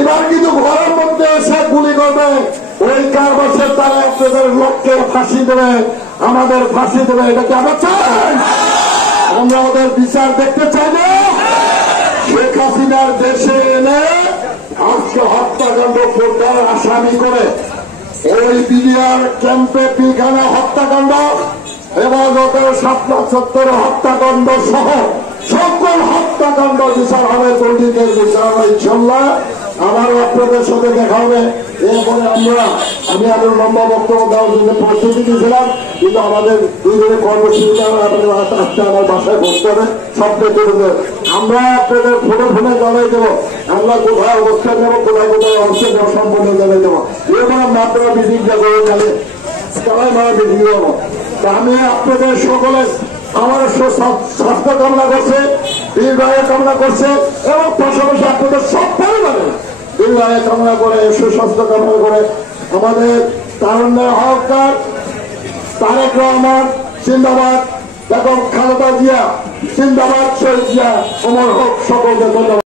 এবার কিন্তু ঘরের মধ্যে এসে গুলি করবে, ওই 4 বছর তারা আপনাদের লোককে ফাঁসি দেবে, আমাদের ফাঁসি দেবে। এটা কি আমরা চাই? আমরা ওদের বিচার দেখতে চাই না। শেখ হাসিনার দেশে এনে আজকে হত্যাকাণ্ড প্রকার আসামি করে ওই বিডিআর ক্যাম্পে পিলখানা হত্যাকাণ্ড, হেফাজতের 7/70 হত্যাকাণ্ড সহ সকল হত্যাকাণ্ড বিচার হবে, পণ্ডিতের বিচার হবে ইনশাল্লাহ। আবারও আপনাদের সাথে দেখা হবে। এরপরে আমি আরো লম্বা বক্তব্য দেওয়ার জন্য প্রস্তুতি দিয়েছিলাম, কিন্তু আমাদের দুই দিনের কর্মসূচিটা আজকে আমার বাসায় বসতে হবে। সবটাই করে আমরা আপনাদের ফোনে জানাই দেবো, আমরা কোথায় অবস্থান নেবো, কোথায় অবস্থান নেবো সম্পূর্ণ জানাই দেবো। এবার মাত্রা মিটিংটা করে গেলে তারাই মারা মিটিং দেবো। আমি আপনাদের সকলে আমার স্বাস্থ্য কামনা করছে, দীর্ঘায়ু কামনা করছে, এবং পাশাপাশি আপনাদের সব পরিবারে দীর্ঘায়ু কামনা করে, সুস্বাস্থ্য কামনা করে আমাদের তারুণ্যের হকদার তারেক রহমান জিন্দাবাদ, বেগম খালেদা জিয়া জিন্দাবাদ, শহীদ জিয়া অমর হোক, সকলকে ধন্যবাদ।